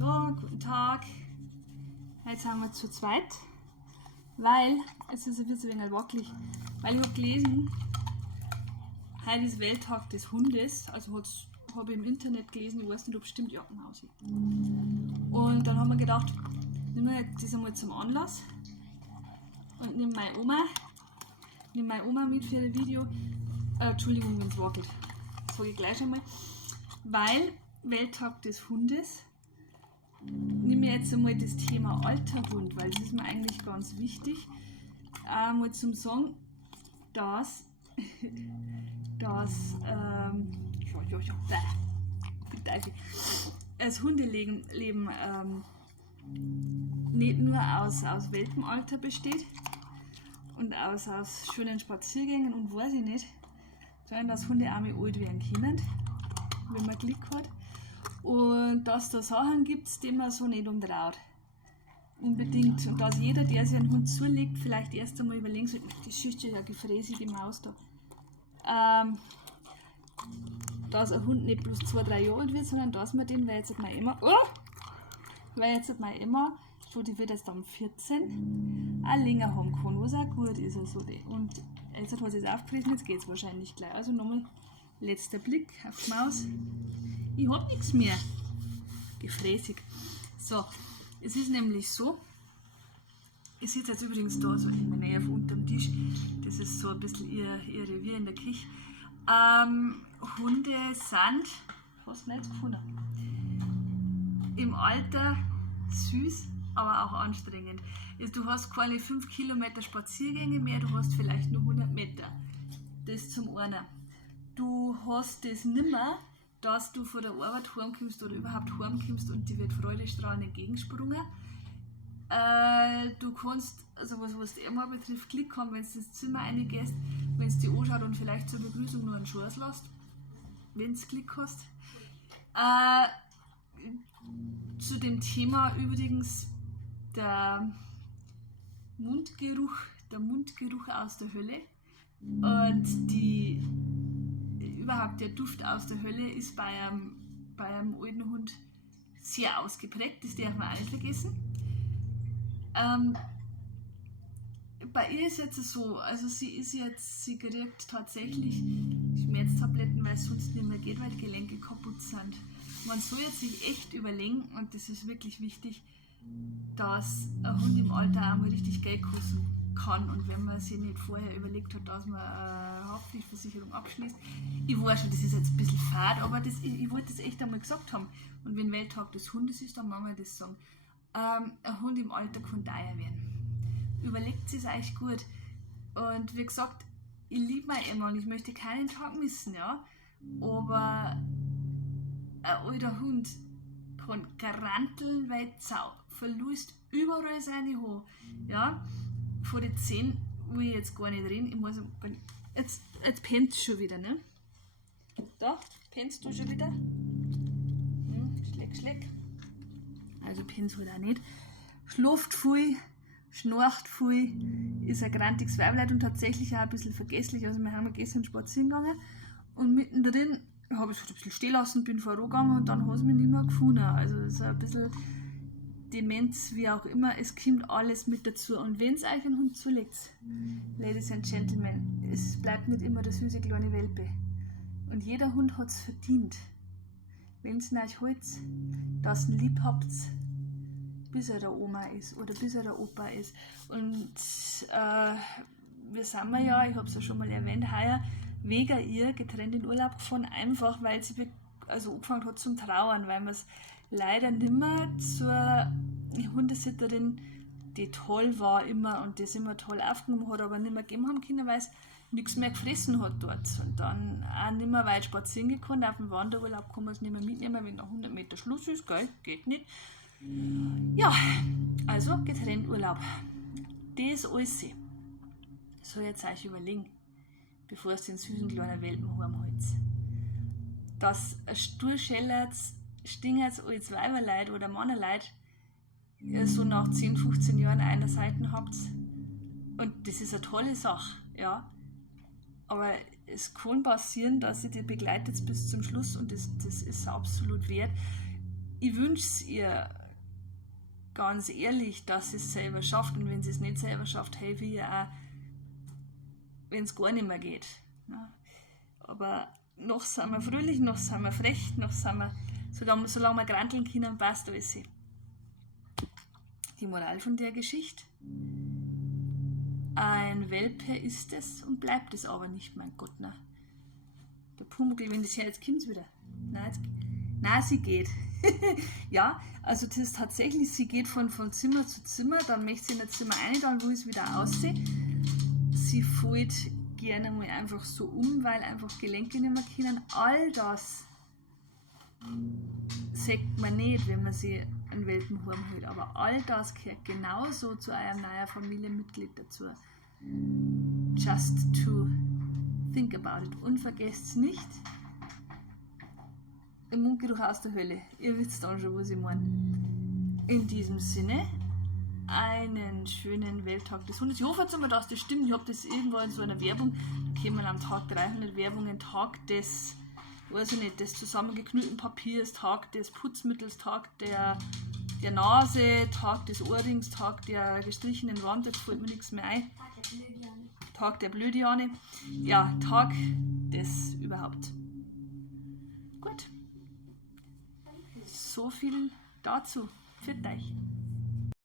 So, guten Tag. Heute sind wir zu zweit, weil, es ist ein bisschen wackelig, weil ich habe gelesen, heute ist Welttag des Hundes, also habe ich im Internet gelesen, ich weiß nicht, ob es stimmt, ja, im Haus. Und dann haben wir gedacht, nehmen wir das einmal zum Anlass und nehme meine Oma mit für ein Video. Entschuldigung, wenn es wackelt, sage ich gleich einmal, weil Welttag des Hundes nehme ich jetzt einmal das Thema alter Hund, weil das ist mir eigentlich ganz wichtig, mal zum Sagen, dass das Hundeleben nicht nur aus Welpenalter besteht und aus schönen Spaziergängen und weiß ich nicht, sondern dass Hunde auch mal alt werden können, wenn man Glück hat. Und dass da Sachen gibt, die man so nicht umtraut. Unbedingt. Und dass jeder, der sich einen Hund zulegt, vielleicht erst einmal überlegen sollte, das schießt ja gefräßig die Maus da. Dass ein Hund nicht bloß 2-3 Jahre alt wird, sondern dass man den, weil jetzt meine Emma, so die wird jetzt dann 14, auch länger haben kann, was auch gut ist. Also und jetzt hat sie es aufgefressen, jetzt geht es wahrscheinlich gleich. Also nochmal letzter Blick auf die Maus. Ich hab nichts mehr. Gefräßig. So, es ist nämlich so, ich sitze jetzt übrigens da so in der Nähe unterm Tisch, das ist so ein bisschen ihr Revier in der Küche. Hunde sind, fast nicht gefunden, im Alter süß, aber auch anstrengend. Du hast keine 5 Kilometer Spaziergänge mehr, du hast vielleicht nur 100 Meter. Das zum einen. Du hast das nimmer, dass du von der Arbeit heimkommst oder überhaupt heimkommst und die wird freudestrahlend entgegensprungen. Du kannst, also was die Emma betrifft, Glück haben, wenn du ins Zimmer reingehst, wenn du die anschaut und vielleicht zur Begrüßung nur einen Schuss lässt, wenn du Glück hast. Zu dem Thema übrigens der Mundgeruch aus der Hölle und überhaupt der Duft aus der Hölle ist bei einem alten Hund sehr ausgeprägt, das darf man auch nicht vergessen. Bei ihr ist jetzt so, also sie kriegt tatsächlich Schmerztabletten, weil es sonst nicht mehr geht, weil die Gelenke kaputt sind. Man soll jetzt sich echt überlegen, und das ist wirklich wichtig, dass ein Hund im Alter auch mal richtig Geld kosten kann, und wenn man sich nicht vorher überlegt hat, dass man eine Haftpflichtversicherung abschließt. Ich weiß schon, das ist jetzt ein bisschen fad, aber ich wollte das echt einmal gesagt haben. Und wenn Welttag des Hundes ist, dann machen wir das sagen. Ein Hund im Alter kann teuer werden. Überlegt es euch gut. Und wie gesagt, ich liebe meine Emma und ich möchte keinen Tag missen, ja. Aber ein alter Hund kann garanteln, weil Sau verlust überall seine Haare. Ja, von den 10 will ich jetzt gar nicht reden. Jetzt pennt schon wieder, ne? Da, pennst du schon wieder? Schleck. Also pennt halt auch nicht. Schlaft viel, schnarcht viel, ist ein grantiges Weiblein und tatsächlich auch ein bisschen vergesslich. Also wir haben gestern spazieren gegangen und mittendrin habe ich es ein bisschen stehen lassen, bin vorangegangen und dann hat es mich nicht mehr gefunden. Also es ist ein bisschen Demenz, wie auch immer, es kommt alles mit dazu. Und wenn es euch einen Hund zulegt, Ladies and Gentlemen, es bleibt nicht immer der süße kleine Welpe. Und jeder Hund hat es verdient, wenn es euch holt, dass ihr ihn lieb habt, bis er der Oma ist oder bis er der Opa ist. Und wir sind ja, ich habe es ja schon mal erwähnt, heuer wegen ihr getrennt in Urlaub gefahren, einfach weil sie angefangen hat zum Trauern, weil wir es leider nimmer zur Hundesitterin, die toll war immer und das immer toll aufgenommen hat, aber nicht mehr gegeben haben können, weil es nichts mehr gefressen hat dort. Und dann auch nicht mehr weit spazieren gekommen, auf dem Wanderurlaub kann man es nicht mehr mitnehmen, wenn nach 100 Meter Schluss ist, gell? Geht nicht. Ja, also getrennt Urlaub. Das alles soll jetzt euch überlegen, bevor es den süßen kleinen Welpen heimholt. Dass ein Sturschellert, Stingerts als Weiberleid oder Männerleid so nach 10, 15 Jahren einer Seite habt. Und das ist eine tolle Sache, ja. Aber es kann passieren, dass ihr die begleitet bis zum Schluss und das ist absolut wert. ich wünsche es ihr ganz ehrlich, dass sie es selber schafft, und wenn sie es nicht selber schafft, helfe ich ihr auch, wenn es gar nicht mehr geht. Ja. Aber noch sind wir fröhlich, noch sind wir frech, noch sind wir, solange wir granteln können, passt alles. Die Moral von der Geschichte: Ein Welpe ist es und bleibt es aber nicht, mein Gott. Na. Der Pumuckl, wenn das her, jetzt kommt es wieder. Nein, sie geht. Ja, also das ist tatsächlich, sie geht von Zimmer zu Zimmer, dann möchte sie in das Zimmer rein, dann will es wieder aussehen. Sie fällt gerne mal einfach so weil einfach Gelenke nicht mehr können. All das sagt man nicht, wenn man sie einen Welpen heimholt, aber all das gehört genauso zu eurem neuen Familienmitglied dazu. Just to think about it. Und vergesst nicht, im Mundgeruch aus der Hölle. Ihr wisst dann schon, was ich meine. In diesem Sinne, einen schönen Welttag des Hundes. Ich hoffe jetzt einmal, dass das stimmt. Ich habe das irgendwo in so einer Werbung, da kämen am Tag 300 Werbungen, Tag des, weiß ich nicht, des zusammengeknüllten Papiers, Tag des Putzmittels, Tag der Nase, Tag des Ohrrings, Tag der gestrichenen Wand, jetzt fällt mir nichts mehr ein. Tag der Blödiane. Ja, Tag des überhaupt. Gut. So viel dazu. Für euch.